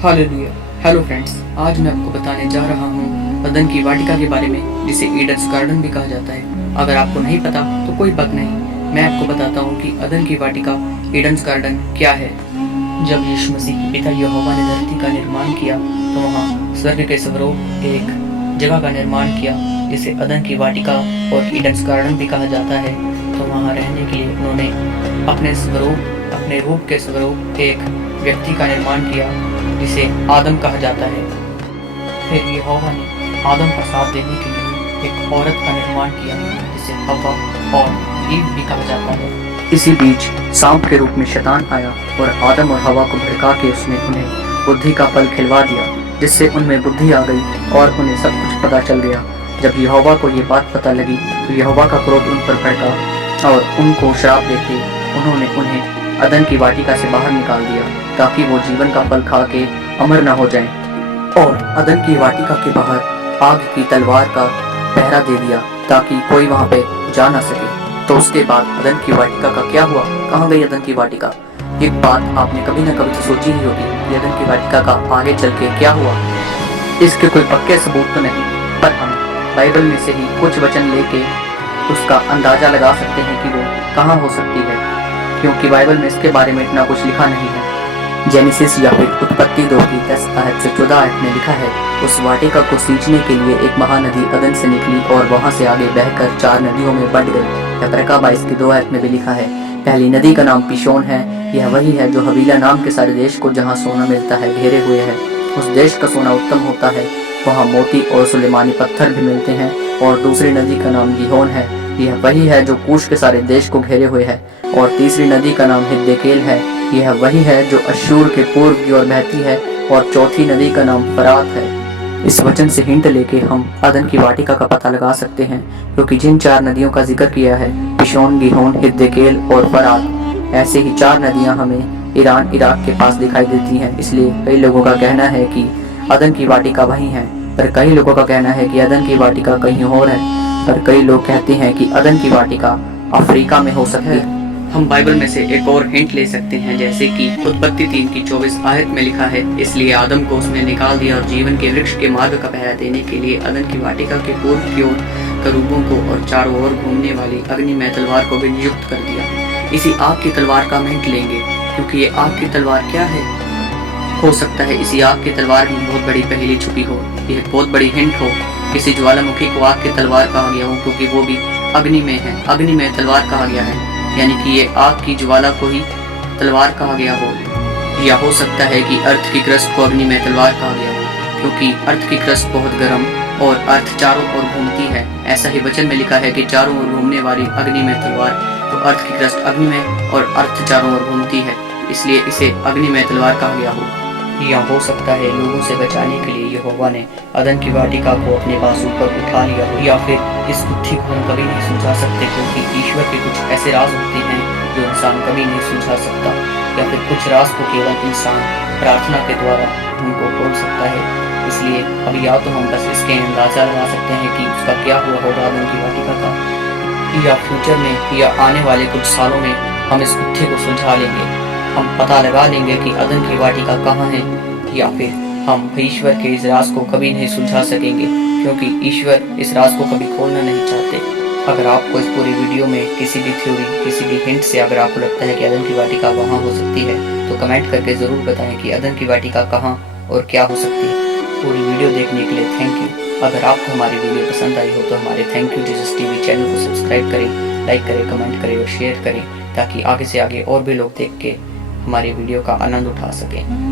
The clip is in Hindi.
हालेलुया। हेलो फ्रेंड्स, आज मैं आपको बताने जा रहा हूँ अदन की वाटिका के बारे में, जिसे ईडन्स गार्डन भी कहा जाता है। अगर आपको नहीं पता तो कोई बात नहीं, मैं आपको बताता हूँ कि अदन की वाटिका ईडन्स गार्डन क्या है। जब यीशु मसीह के पिता यहोवा ने धरती का निर्माण किया तो वहाँ स्वर्ग के स्वरूप एक जगह का निर्माण किया जिसे अदन की वाटिका और ईडन्स गार्डन भी कहा जाता है। तो वहाँ रहने के लिए उन्होंने अपने रूप के स्वरूप एक व्यक्ति का निर्माण किया जिसे आदम कहा जाता है। फिर यहोवा ने आदम का साथ देने के लिए एक औरत का निर्माण किया जिसे हव्वा और ईव भी कहा जाता है। इसी बीच सांप के रूप में शैतान आया और आदम और हव्वा को भड़का के उसने उन्हें बुद्धि का फल खिलवा दिया, जिससे उनमें बुद्धि आ गई और उन्हें सब कुछ पता चल गया। जब यहोवा को ये बात पता लगी तो यहोवा का क्रोध उन पर भड़का और उनको श्राप देके उन्होंने उन्हें अदन की वाटिका से बाहर निकाल दिया ताकि वो जीवन का फल खा के अमर न हो जाएं। और अदन की वाटिका के बाहर आग की तलवार का पहरा दे दिया ताकि कोई वहां पे जा ना सके। तो उसके बाद अदन की वाटिका का क्या हुआ? कहाँ गई अदन की वाटिका? एक बात आपने कभी न कभी तो सोची ही होगी कि अदन की वाटिका का आगे चल के क्या हुआ। इसके कोई पक्के सबूत तो नहीं, पर हम बाइबल में से ही कुछ वचन लेके उसका अंदाजा लगा सकते हैं कि वो कहाँ हो सकती है, क्योंकि बाइबल में इसके बारे में इतना कुछ लिखा नहीं है। जेनेसिस या फिर उत्पत्ति 2 की 10 आयत से 14 आयत में लिखा है, उस वाटिका को सींचने के लिए एक महानदी अदन से निकली और वहां से आगे बहकर 4 नदियों में बंट गई। यब्रेका 22 की 2 आयत में भी लिखा है, पहली नदी का नाम पिशोन है। यह वही है जो हवीला नाम के सारे देश को, जहाँ सोना मिलता है, घेरे हुए है। उस देश का सोना उत्तम होता है, वहाँ मोती और सुलेमानी पत्थर भी मिलते हैं। और दूसरी नदी का नाम गिहोन है, यह वही है जो कूश के सारे देश को घेरे हुए है। और तीसरी नदी का नाम हिद्देकेल है, यह वही है जो अश्शूर के पूर्व की ओर बहती है। और चौथी नदी का नाम फरात है। इस वचन से हिंट लेके हम अदन की वाटिका का पता लगा सकते हैं, क्योंकि जिन 4 नदियों का जिक्र किया है, पिशोन, गिहोन, हिद्देकेल और फरात, ऐसे ही 4 नदियां हमें ईरान इराक के पास दिखाई देती हैं। इसलिए कई लोगों का कहना है कि अदन की वाटिका वही है, पर कई लोगों का कहना है कि अदन की वाटिका कहीं और है। पर कई लोग कहते हैं कि अदन की वाटिका अफ्रीका में हो सकती है। हम बाइबल में से एक और हिंट ले सकते हैं, जैसे कि उत्पत्ति 3 की 24 आयत में लिखा है, इसलिए आदम को उसने निकाल दिया और जीवन के वृक्ष के मार्ग का पहरा देने के लिए अदन की वाटिका के पूर्व की ओर करूबों को और चारों ओर घूमने वाली अग्निमय तलवार को भी नियुक्त कर दिया। इसी आग की तलवार का हम हिंट लेंगे, क्योंकि ये आग की तलवार क्या है? हो सकता है इसी आग की तलवार में बहुत बड़ी पहेली छुपी हो, यह बहुत बड़ी हिंट हो। किसी ज्वालामुखी को आग की तलवार कहा गया हो, क्योंकि वो भी अग्नि में है, अग्निमय तलवार कहा गया है, यानी कि ये आग की ज्वाला को ही तलवार कहा गया हो। या हो सकता है कि अर्थ की क्रस्ट को अग्निमय तलवार कहा गया हो, क्योंकि अर्थ की क्रस्ट बहुत गर्म और अर्थ चारों ओर घूमती है। ऐसा ही वचन में लिखा है कि चारों ओर घूमने वाली अग्निमय तलवार, तो अर्थ की क्रस्ट अग्निमय और अर्थ चारों ओर घूमती है, इसलिए इसे अग्निमय तलवार कहा गया हो। या हो सकता है लोगों से बचाने के लिए यहोवा ने अदन की वाटिका को अपने पास ऊपर उठा लिया हो। या फिर इस गुत्थी को हम कभी नहीं सुलझा सकते, क्योंकि ईश्वर के कुछ ऐसे राज होते हैं जो इंसान कभी नहीं सुलझा सकता। या फिर कुछ राज को केवल इंसान प्रार्थना के द्वारा उनको खोल सकता है। इसलिए अब या तो हम बस इसके अंदाजा लगा सकते हैं कि उसका क्या हुआ होगा अदन की वाटिका का, या फ्यूचर में या आने वाले कुछ सालों में हम इस गुत्थी को सुलझा लेंगे। हम पता लगा लेंगे कि अदन की वाटिका कहाँ है, या फिर हम ईश्वर के इस राज को कभी नहीं सुलझा सकेंगे, क्योंकि ईश्वर इस राज को कभी खोलना नहीं चाहते। अगर आपको इस पूरी वीडियो में किसी भी थ्योरी, किसी भी हिंट से अगर आपको लगता है कि अदन की वाटिका वहाँ हो सकती है, तो कमेंट करके ज़रूर बताएं कि अदन की वाटिका कहाँ और क्या हो सकती है। पूरी वीडियो देखने के लिए थैंक यू। अगर आपको हमारी वीडियो पसंद आई हो तो हमारे thank you Jesus TV channel को सब्सक्राइब करें, लाइक करें, कमेंट करें और शेयर करें, ताकि आगे से आगे और भी लोग देख के हमारी वीडियो का आनंद उठा सकें।